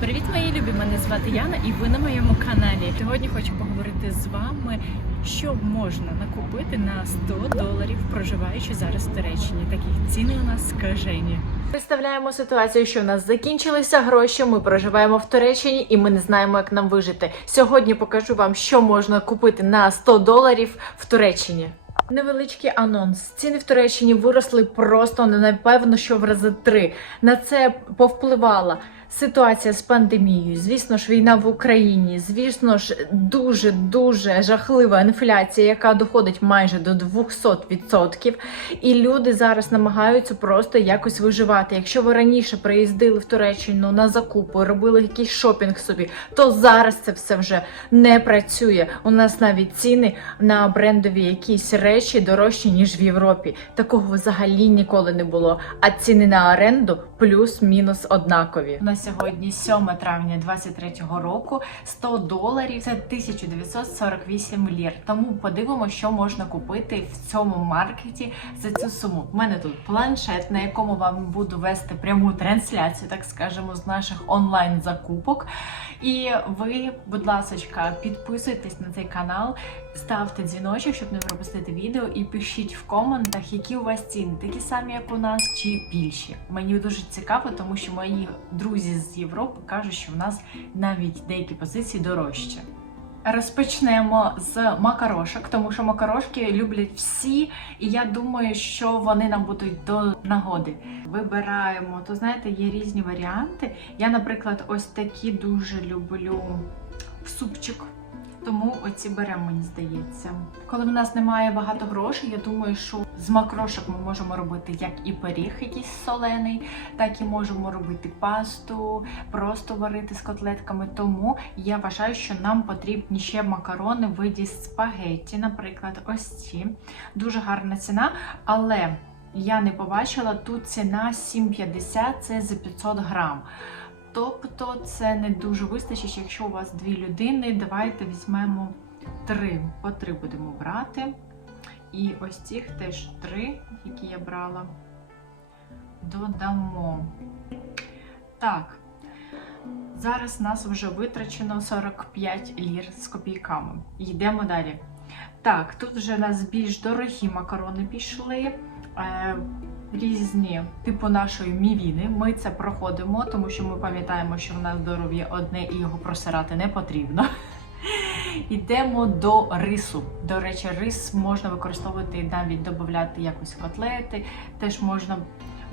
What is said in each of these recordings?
Привіт, мої любі! Мене звати Яна, і ви на моєму каналі. Сьогодні хочу поговорити з вами, що можна накупити на 100 доларів, проживаючи зараз в Туреччині. Такі ціни у нас скажені. Представляємо ситуацію, що у нас закінчилися гроші. Ми проживаємо в Туреччині і ми не знаємо, як нам вижити. Сьогодні покажу вам, що можна купити на 100 доларів в Туреччині. Невеличкий анонс. Ціни в Туреччині виросли просто ну, напевно, що в рази три. На це повпливала ситуація з пандемією. Звісно ж, війна в Україні. Звісно ж, дуже дуже жахлива інфляція, яка доходить майже до 200%. І люди зараз намагаються просто якось виживати. Якщо ви раніше приїздили в Туреччину на закупи, робили якийсь шопінг собі, то зараз це все вже не працює. У нас навіть ціни на брендові якісь речі дорожчі ніж в Європі. Такого взагалі ніколи не було. А ціни на оренду плюс-мінус однакові. Сьогодні 7 травня 23-го року 100 доларів це 1948 лір. Тому подивимося, що можна купити в цьому маркеті за цю суму. У мене тут планшет, на якому вам буду вести пряму трансляцію, так скажемо, з наших онлайн закупок. І ви, будь ласка, підписуйтесь на цей канал, ставте дзвіночок, щоб не пропустити відео, і пишіть в коментах, які у вас ціни, такі самі, як у нас, чи більші. Мені дуже цікаво, тому що мої друзі з Європи кажуть, що в нас навіть деякі позиції дорожчі. Розпочнемо з макарошок, тому що макарошки люблять всі, і я думаю, що вони нам будуть до нагоди. Вибираємо, то знаєте, є різні варіанти. Я, наприклад, ось такі дуже люблю в супчик. Тому оці беремо, мені здається. Коли в нас немає багато грошей, я думаю, що з макрошок ми можемо робити як і пиріг якийсь солений, так і можемо робити пасту, просто варити з котлетками. Тому я вважаю, що нам потрібні ще макарони в виді спагетті, наприклад, ось ці. Дуже гарна ціна, але я не побачила тут ціна 7,50 це за 500 грам. Тобто це не дуже вистачить, якщо у вас дві людини, давайте візьмемо три. По три будемо брати. І ось цих теж три, які я брала, додамо. Так, зараз нас вже витрачено 45 лір з копійками. Йдемо далі. Так, тут вже у нас більш дорогі макарони пішли. Різні, типу нашої мівіни. Ми це проходимо, тому що ми пам'ятаємо, що в нас здоров'я одне і його просирати не потрібно. Йдемо до рису. До речі, рис можна використовувати навіть додати якось котлети. Теж можна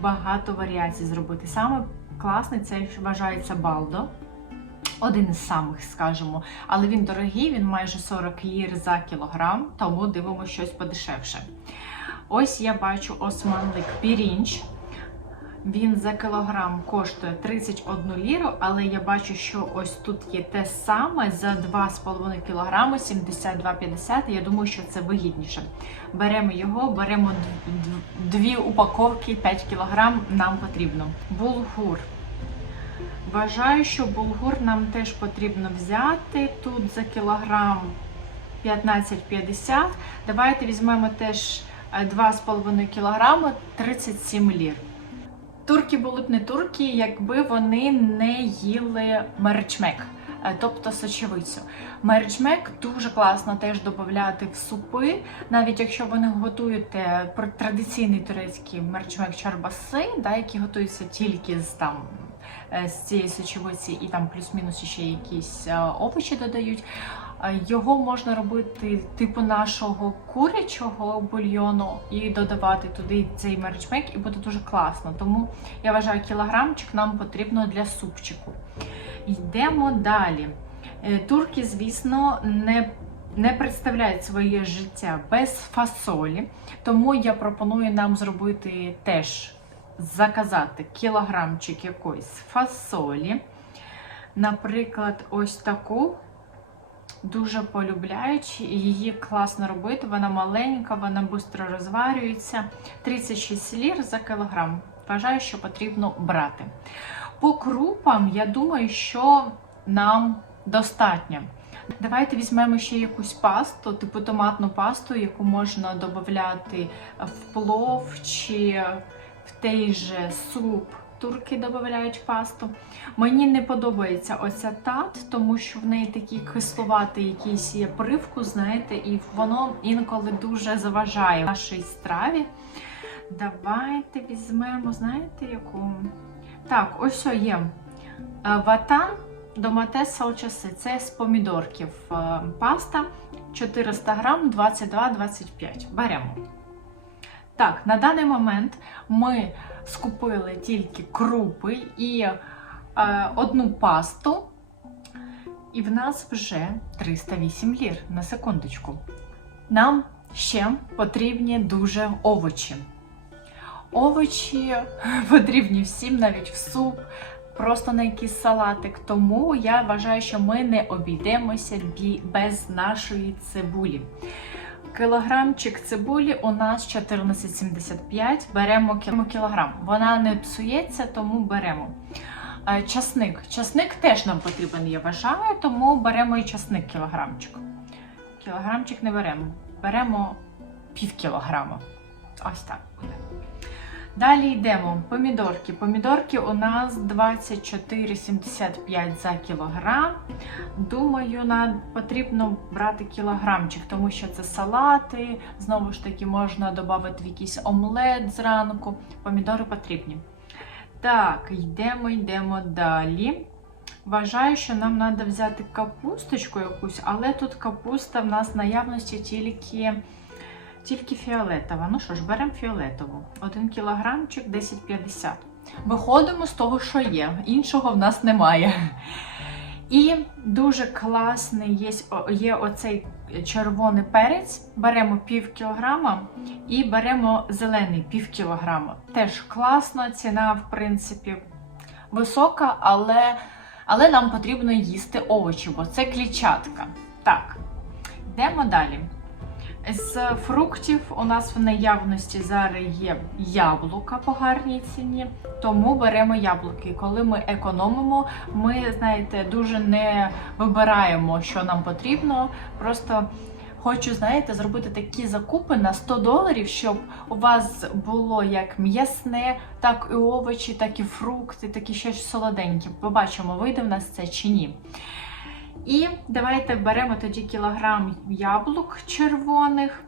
багато варіацій зробити. Саме класний це вважається балдо. Один із самих, скажімо, але він дорогий, він майже 40 лір за кілограм, тому дивимося щось подешевше. Ось я бачу османлик пірінч. Він за кілограм коштує 31 ліру, але я бачу, що ось тут є те саме за 2,5 кг 72,50. Я думаю, що це вигідніше. Беремо його, беремо дві упаковки 5 кг нам потрібно. Булгур. Вважаю, що булгур нам теж потрібно взяти. Тут за кілограм 15,50. Давайте візьмемо теж 2,5 кг 37 лір. Турки були б не турки, якби вони не їли мерчмек, тобто сочевицю. Мерчмек дуже класно теж додати в супи, навіть якщо ви не готуєте традиційний турецький мерчмек чарбаси, да, який готується тільки з там. З цієї сочевиці і там плюс-мінус ще якісь овочі додають. Його можна робити типу нашого курячого бульйону і додавати туди цей мерчмек, і буде дуже класно. Тому я вважаю, кілограмчик нам потрібно для супчику. Йдемо далі. Е, турки, звісно, не не представляють своє життя без фасолі, тому я пропоную нам зробити теж заказати кілограмчик якоїсь фасолі. Наприклад, ось таку дуже полюбляють. Її класно робити, вона маленька, вона швидко розварюється. 36 лір за кілограм. Вважаю, що потрібно брати. По крупам, я думаю, що нам достатньо. Давайте візьмемо ще якусь пасту, типу томатну пасту, яку можна додати в плов чи в той же суп турки додають пасту. Мені не подобається оця тат, тому що в неї такий кисловатий якийсь є привкус, знаєте, і воно інколи дуже заважає нашій страві. Давайте візьмемо, знаєте, яку. Так, ось що є. Е, Ватан домате салчаси. Це з помідорків е, паста 400 грам 22-25. Беремо. Так, на даний момент ми скупили тільки крупи і е, одну пасту, і в нас вже 308 лір на секундочку. Нам ще потрібні дуже овочі. Овочі потрібні всім, навіть в суп, просто на якийсь салатик. Тому я вважаю, що ми не обійдемося без нашої цибулі. Кілограмчик цибулі у нас 14,75. Беремо кіл- кілограм. Вона не псується, тому беремо. Е, Часник. Часник теж нам потрібен, я вважаю, тому беремо і часник кілограмчик. Кілограмчик не беремо. Беремо пів кілограма. Ось так буде. Далі йдемо. Помідорки. Помідорки у нас 24,75 за кілограм. Думаю, нам потрібно брати кілограмчик, тому що це салати. Знову ж таки, можна додати в якийсь омлет зранку. Помідори потрібні. Так, йдемо, йдемо далі. Вважаю, що нам треба взяти капусточку якусь, але тут капуста в нас в наявності тільки, тільки фіолетова. Ну що ж, беремо фіолетову. Один кілограмчик 10,50. Виходимо з того, що є. Іншого в нас немає. І дуже класний є, є оцей червоний перець. Беремо пів кілограма і беремо зелений пів кілограма. Теж класно, ціна, в принципі, висока, але, але нам потрібно їсти овочі, бо це клітчатка. Так, йдемо далі. З фруктів у нас в наявності зараз є яблука по гарній ціні, тому беремо яблуки. Коли ми економимо, ми, знаєте, дуже не вибираємо, що нам потрібно. Просто хочу, знаєте, зробити такі закупи на 100 доларів, щоб у вас було як м'ясне, так і овочі, так і фрукти, так і щось солоденьке. Побачимо, вийде в нас це чи ні. І давайте беремо тоді кілограм яблук червоних.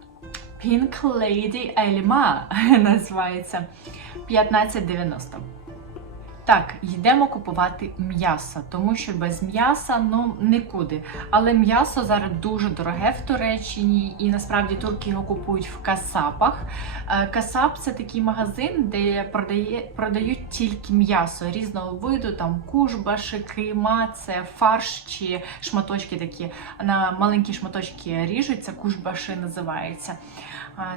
Pink Lady Elma називається 15,90. Так, йдемо купувати м'ясо, тому що без м'яса ну нікуди. Але м'ясо зараз дуже дороге в Туреччині, і насправді турки його купують в касапах. Е, Касап це такий магазин, де продає, продають тільки м'ясо різного виду, там кушбаши, кийма, це фарш чи шматочки такі. На маленькі шматочки ріжуть, це кушбаши називається.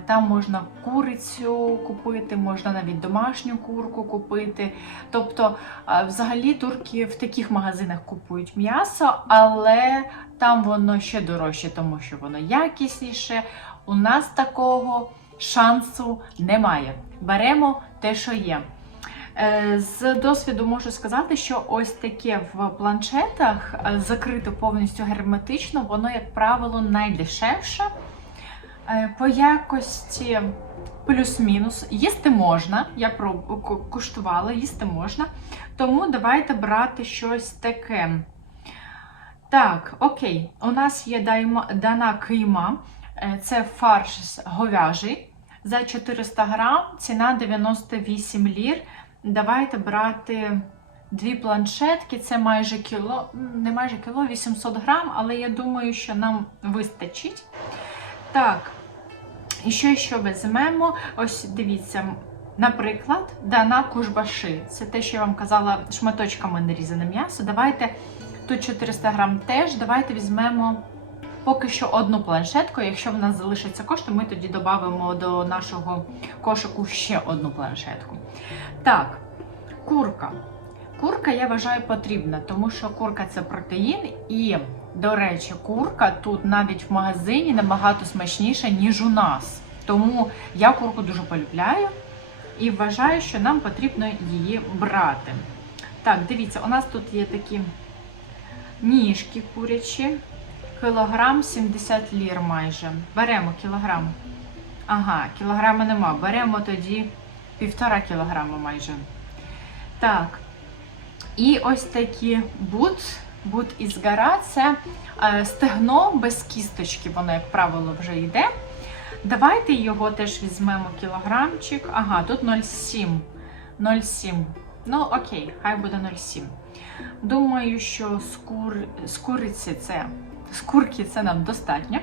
Там можна курицю купити, можна навіть домашню курку купити. Тобто, взагалі турки в таких магазинах купують м'ясо, але там воно ще дорожче, тому що воно якісніше. У нас такого шансу немає. Беремо те, що є. Е, З досвіду можу сказати, що ось таке в планшетах е, закрито повністю герметично, воно, як правило, найдешевше. Е, По якості плюс-мінус. Їсти можна, я куштувала, їсти можна. Тому давайте брати щось таке. Так, окей, у нас є дана кийма, Е, це фарш говяжий. За 400 грам ціна 98 лір. Давайте брати дві планшетки, це майже кіло, не майже кіло, 800 грам, але я думаю, що нам вистачить. Так, і що ще візьмемо? Ось дивіться, наприклад, дана кушбаши. Це те, що я вам казала, шматочками нарізане м'ясо. Давайте тут 400 грам теж. Давайте візьмемо поки що одну планшетку. Якщо в нас залишиться кошти, ми тоді додамо до нашого кошику ще одну планшетку. Так, курка. Курка, я вважаю, потрібна, тому що курка це протеїн, і, до речі, курка тут навіть в магазині набагато смачніша, ніж у нас. Тому я курку дуже полюбляю і вважаю, що нам потрібно її брати. Так, дивіться, у нас тут є такі ніжки курячі, кілограм 70 лір майже. Беремо кілограм. Ага, кілограма нема. Беремо тоді півтора кілограма майже. Так. І ось такі бут. Бут із гора це е, стегно без кісточки, воно, як правило, вже йде. Давайте його теж візьмемо кілограмчик. Ага, тут 0,7. 0,7. Ну, окей, хай буде 0,7. Думаю, що скур... з куриці це з курки це нам достатньо.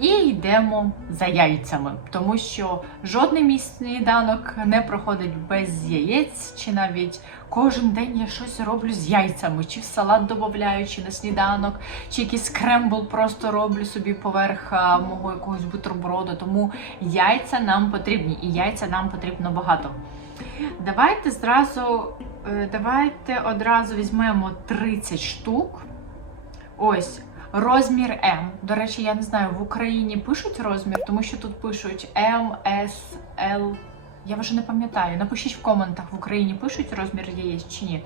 І йдемо за яйцями, тому що жодний мій сніданок не проходить без яєць, чи навіть кожен день я щось роблю з яйцями, чи в салат додаю, чи на сніданок, чи якийсь крембл просто роблю собі поверх мого якогось бутерброду. Тому яйця нам потрібні, і яйця нам потрібно багато. Давайте зразу, е, давайте одразу візьмемо 30 штук. Ось. Розмір М. До речі, я не знаю, в Україні пишуть розмір, тому що тут пишуть М, С, Л. Я вже не пам'ятаю. Напишіть в коментах, в Україні пишуть розмір яєць чи ні.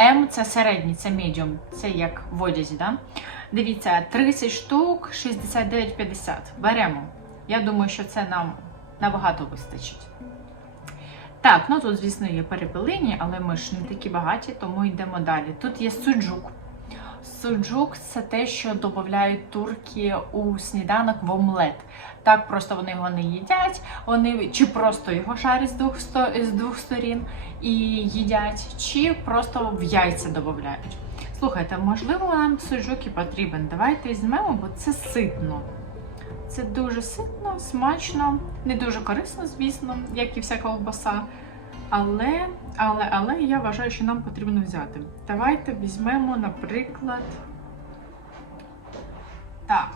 М це середній, це медіум, це як в одязі, да? Дивіться, 30 штук, 69,50. Беремо. Я думаю, що це нам набагато вистачить. Так, ну тут, звісно, є перепелині, але ми ж не такі багаті, тому йдемо далі. Тут є суджук. Суджук це те, що додають турки у сніданок в омлет. Так просто вони його не їдять, вони чи просто його шарять з двох, сто, з двох сторін і їдять, чи просто в яйця додають. Слухайте, можливо, нам суджук і потрібен. Давайте візьмемо, бо це ситно. Це дуже ситно, смачно, не дуже корисно, звісно, як і вся ковбаса. Але, але, але я вважаю, що нам потрібно взяти. Давайте візьмемо, наприклад. Так,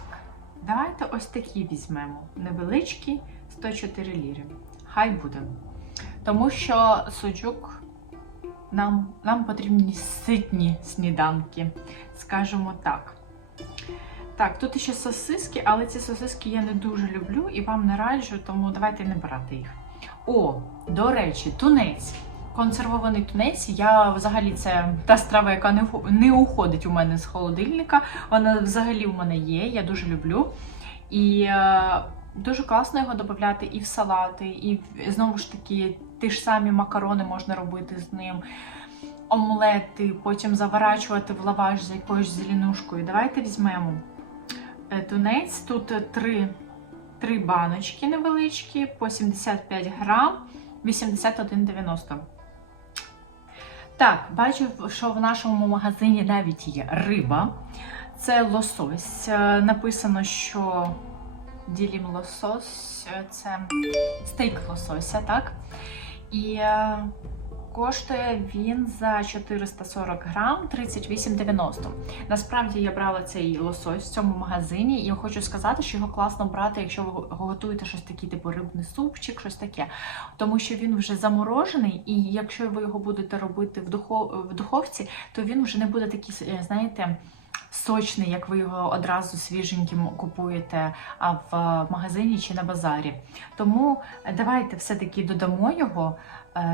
давайте ось такі візьмемо. Невеличкі 104 ліри. Хай буде. Тому що суджук нам, нам потрібні ситні сніданки, скажімо так. Так, тут ще сосиски, але ці сосиски я не дуже люблю і вам не раджу, тому давайте не брати їх. О, до речі, тунець. Консервований тунець. Я взагалі це та страва, яка не, не уходить у мене з холодильника. Вона взагалі у мене є, я дуже люблю. І е, дуже класно його додати і в салати, і знову ж таки, ті ж самі макарони можна робити з ним. Омлети, потім заворачувати в лаваш з якоюсь зеленушкою. Давайте візьмемо е, тунець. Тут три три баночки невеличкі по 75 грам 81,90. Так, бачу, що в нашому магазині навіть є риба. Це лосось. Е, Написано, що ділім лосось це стейк лосося, так? І е, коштує він за 440 грам 38,90. Насправді я брала цей лосось в цьому магазині, і хочу сказати, що його класно брати, якщо ви готуєте щось таке, типу рибний супчик, щось таке. Тому що він вже заморожений, і якщо ви його будете робити в, духов... в духовці, то він вже не буде такий, е, знаєте. Сочний, як ви його одразу свіженьким купуєте в магазині чи на базарі. Тому давайте все-таки додамо його,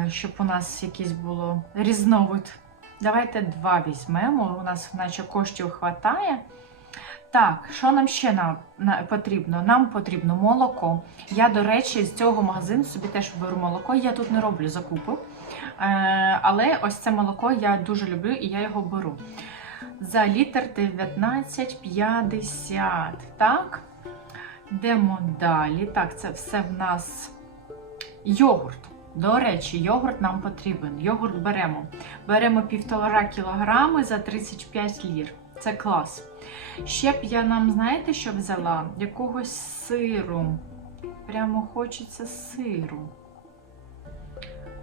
щоб у нас якийсь було різновид. Давайте два візьмемо. У нас наче коштів хватає. Так, що нам ще на, на, потрібно? Нам потрібно молоко. Я, до речі, з цього магазину собі теж беру молоко. Я тут не роблю закупи. Е, але ось це молоко я дуже люблю і я його беру. За літр 19,50. Так. Йдемо далі. Так, це все в нас йогурт. До речі, йогурт нам потрібен. Йогурт беремо. Беремо 1,5 кілограми за 35 лір. Це клас. Ще б я нам, знаєте, що взяла? Якогось сиру. Прямо хочеться сиру.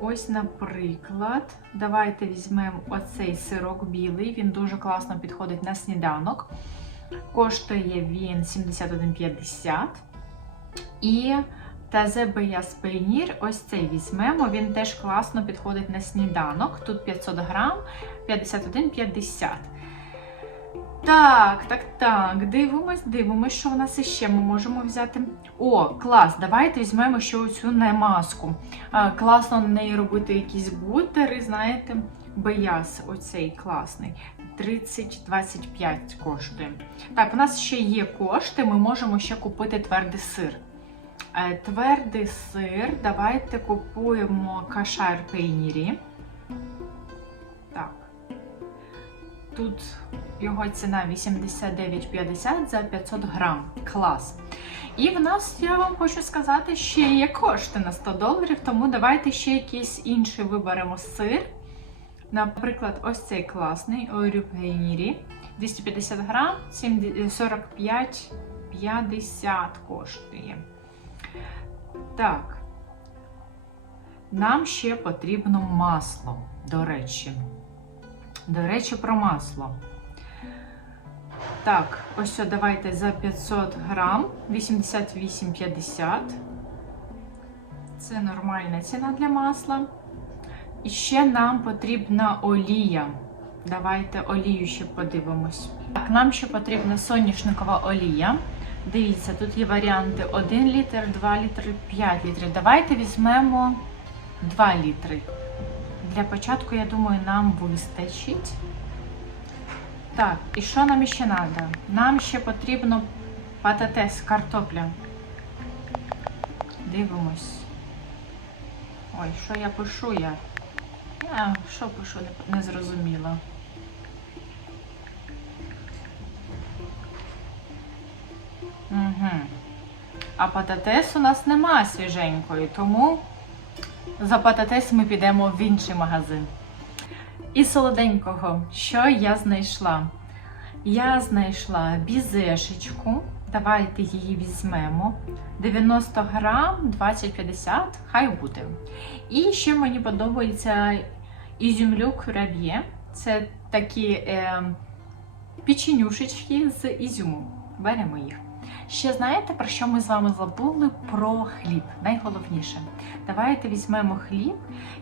Ось, наприклад, давайте візьмемо оцей сирок білий. Він дуже класно підходить на сніданок. Коштує він 71,50. І Тазе Беяс Пейнір, ось цей візьмемо. Він теж класно підходить на сніданок. Тут 500 грам, 51,50. Так, так, так. Дивимось, дивимось, що в нас іще ми можемо взяти. О, клас! Давайте візьмемо ще оцю намазку. Класно на неї робити якісь бутери, знаєте, беяс, оцей класний. 30-25 коштує. Так, у нас ще є кошти, ми можемо ще купити твердий сир. Е, Твердий сир, давайте купуємо кашар пейнірі. Тут його ціна 89,50 за 500 грам. Клас. І в нас, я вам хочу сказати, ще є кошти на 100 доларів, тому давайте ще якийсь інший виберемо сир. Наприклад, ось цей класний Орюпейнірі. 250 грам, 45,50 коштує. Так. Нам ще потрібно масло, до речі. До речі, про масло. Так, ось давайте за 500 грам 88,50. Це нормальна ціна для масла. І ще нам потрібна олія. Давайте олію ще подивимось. Так, нам ще потрібна соняшникова олія. Дивіться, тут є варіанти 1 літр, 2 літри, 5 літрів. Давайте візьмемо 2 літри. Для початку, я думаю, нам вистачить. Так, і що нам ще треба? Нам ще потрібно пататес, картопля. Дивимось. Ой, що я пишу я? Я що пишу, не, не зрозуміла. Угу. А пататес у нас нема свіженької, тому за пататес ми підемо в інший магазин. І солоденького, що я знайшла? Я знайшла бізешечку. Давайте її візьмемо. 90 грам, 20-50, хай буде. І ще мені подобається ізюмлю кураб'є. Це такі е, печенюшечки з ізюму. Беремо їх. Ще знаєте, про що ми з вами забули? Про хліб. Найголовніше. Давайте візьмемо хліб.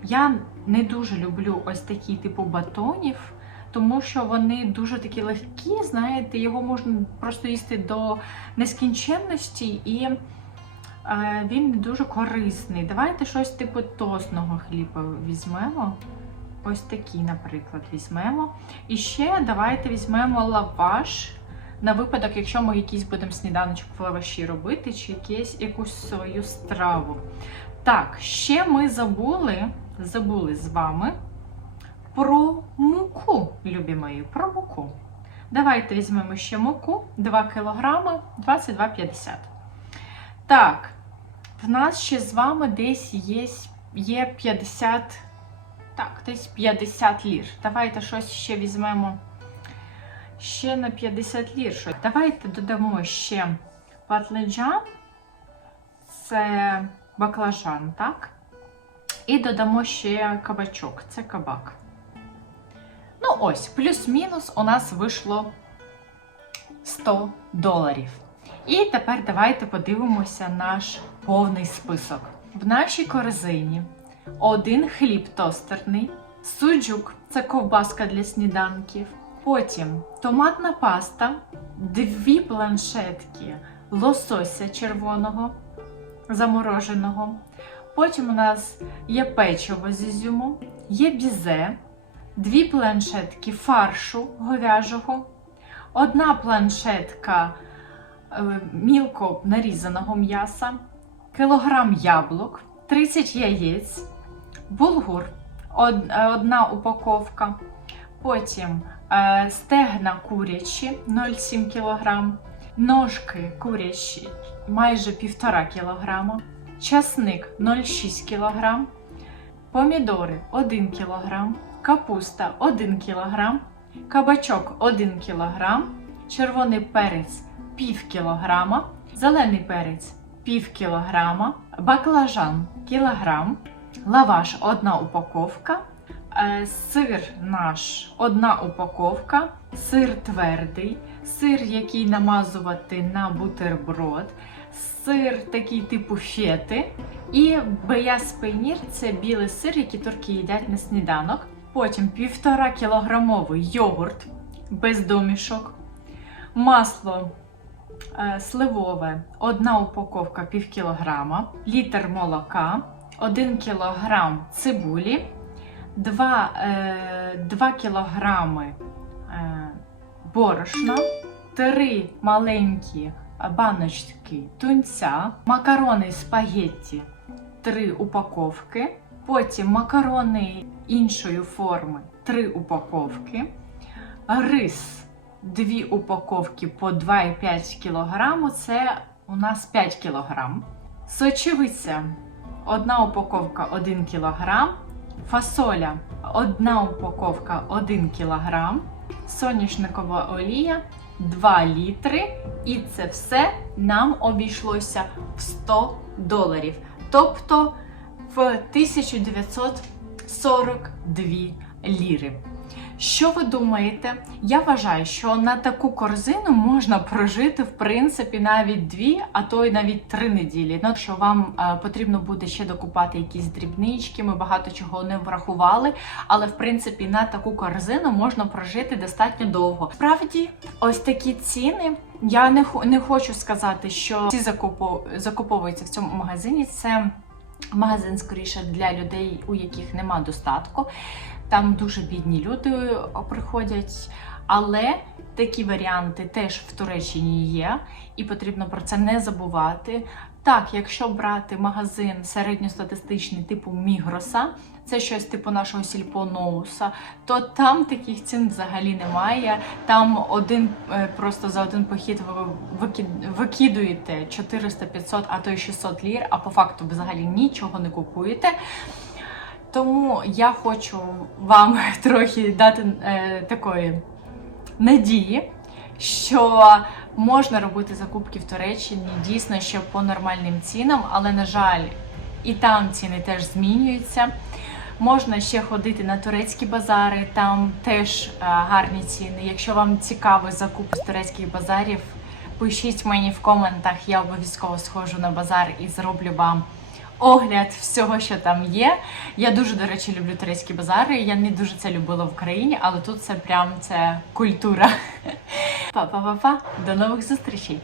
Я не дуже люблю ось такі типу батонів, тому що вони дуже такі легкі, знаєте, його можна просто їсти до нескінченності і е, він не дуже корисний. Давайте щось типу тосного хліба візьмемо. Ось такий, наприклад, візьмемо. І ще давайте візьмемо лаваш. На випадок, якщо ми якийсь будемо сніданочок в лаваші робити, чи якесь, якусь свою страву. Так, ще ми забули, забули з вами про муку, любі мої, про муку. Давайте візьмемо ще муку 2 кг 22,50. Так, в нас ще з вами десь є, є 50, так, десь 50 лір. Давайте щось ще візьмемо ще на 50 лір. Давайте додамо ще патледжан, це баклажан, так? І додамо ще кабачок, це кабак. Ну, ось, плюс-мінус у нас вийшло 100 доларів. І тепер давайте подивимося наш повний список. В нашій корзині один хліб тостерний, суджук це ковбаска для сніданків. Потім томатна паста, дві планшетки лосося червоного, замороженого. Потім у нас є печиво з ізюму, є бізе, дві планшетки фаршу говяжого, одна планшетка е, мілко нарізаного м'яса, кілограм яблук, 30 яєць, булгур, е, одна упаковка. Потім стегна курячі 0,7 кг, ножки курячі майже 1,5 кг, часник 0,6 кг, помідори 1 кг, капуста 1 кг, кабачок 1 кг, червоний перець пів кілограма, зелений перець пів кілограма, баклажан кілограм, лаваш одна упаковка. Е, Сир наш одна упаковка, сир твердий, сир, який намазувати на бутерброд, сир такий типу фети. І беяс пейнір це білий сир, який турки їдять на сніданок. Потім півтора кілограмовий йогурт без домішок, масло е, сливове, одна упаковка пів кілограма, літр молока, 1 кілограм цибулі. 2, е, 2 кілограми е, борошна, 3 маленькі баночки тунця, макарони спагетті 3 упаковки, потім макарони іншої форми 3 упаковки, Рис. Дві упаковки по 2,5 кг це у нас 5 кг. Сочевиця. Одна упаковка 1 кг. Фасоля. Одна упаковка 1 кг. Соняшникова олія 2 літри. І це все нам обійшлося в 100 доларів. Тобто в 1942 ліри. Що ви думаєте? Я вважаю, що на таку корзину можна прожити в принципі навіть дві, а то й навіть три неділі. Ну, що вам е, потрібно буде ще докупати якісь дрібнички, ми багато чого не врахували. Але в принципі на таку корзину можна прожити достатньо довго. Справді, ось такі ціни. Я не, не хочу сказати, що ці закуповуються в цьому магазині. Це магазин скоріше для людей, у яких нема достатку. Там дуже бідні люди приходять, але такі варіанти теж в Туреччині є, і потрібно про це не забувати. Так, якщо брати магазин середньостатистичний типу Мігроса, це щось типу нашого Сільпо Ноуса, то там таких цін взагалі немає. Там один е, просто за один похід ви викидуєте 400-500, а то й 600 лір, а по факту взагалі нічого не купуєте. Тому я хочу вам трохи дати е, такої надії, що можна робити закупки в Туреччині дійсно що по нормальним цінам, але на жаль, і там ціни теж змінюються. Можна ще ходити на турецькі базари, там теж е, гарні ціни. Якщо вам цікавий закуп з турецьких базарів, пишіть мені в коментах, я обов'язково схожу на базар і зроблю вам огляд всього, що там є. Я дуже, до речі, люблю турецькі базари. Я не дуже це любила в Україні, але тут це прям це культура. Па-па-па-па, до нових зустрічей!